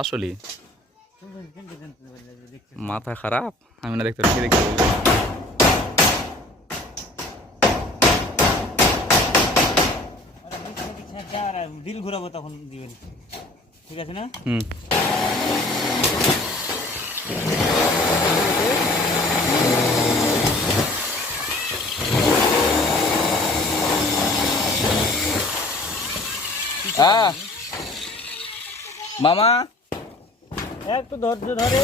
আসলে মাথা খারাপ, আমি না দেখতে পাচ্ছি, দেখতে বলবো। দিল ঘুরাবো তখন দিবেন, ঠিক আছে না? মামা একটু ধৈর্য ধরে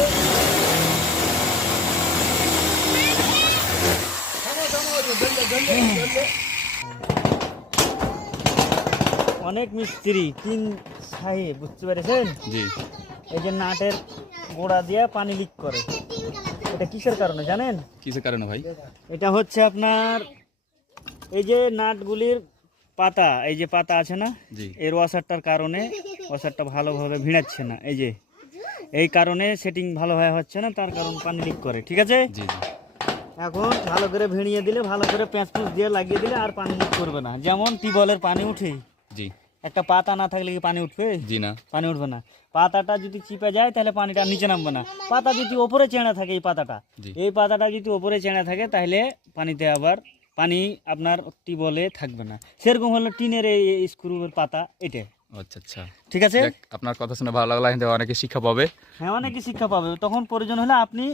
অনেক মিস্ত্রি তিন সাহেব, বুঝতে পেরেছেন? জি। এই যে নাটের গোড়া দিয়ে পানি লিক করে, এটা কিসের কারণে জানেন? কিসের কারণে ভাই? এটা হচ্ছে আপনার এই যে নাটগুলির পাতা, এই যে পাতা আছে না, এর ওয়াশারটার কারণে ওয়াশারটা ভালোভাবে ভিড়াচ্ছে না, এই যে এই কারণে সেটিং ভালোভাবে হচ্ছে না, তার কারণ পানি লিক করে, ঠিক আছে? জি জি। এখন ভালো করে ভিড়িয়ে দিলে, ভালো করে প্যাঁচ পুঁচ দিয়ে লাগিয়ে দিলে আর পানি লিক করবে না। যেমন টিউবওয়েলের পানি উঠে, জি। একটা পাতা না থাকলে কি পানি উঠবে? জি না, পানি উঠবে না। পাতাটা যদি চিপে যায় তাহলে পানিটা নিচে নামবে না। পাতা যদি ওপরে চেঁড়া থাকে, এই পাতাটা যদি ওপরে চেঁড়া থাকে তাহলে পানিতে আবার পানি আপনার টিউবওয়েলে থাকবে না। সেরকম হলো টিনের এই স্ক্রুর পাতা, এটা। আচ্ছা আচ্ছা, ঠিক আছে। আপনার কথা শুনে ভালো লাগলো, কিন্তু অনেকে শিক্ষা পাবে। হ্যাঁ, অনেকে শিক্ষা পাবে, তখন প্রয়োজন হলে আপনি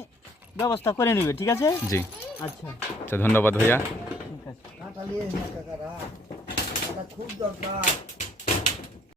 ব্যবস্থা করে নেবে, ঠিক আছে? জি। আচ্ছা আচ্ছা, ধন্যবাদ ভাইয়া। ঠিক আছে।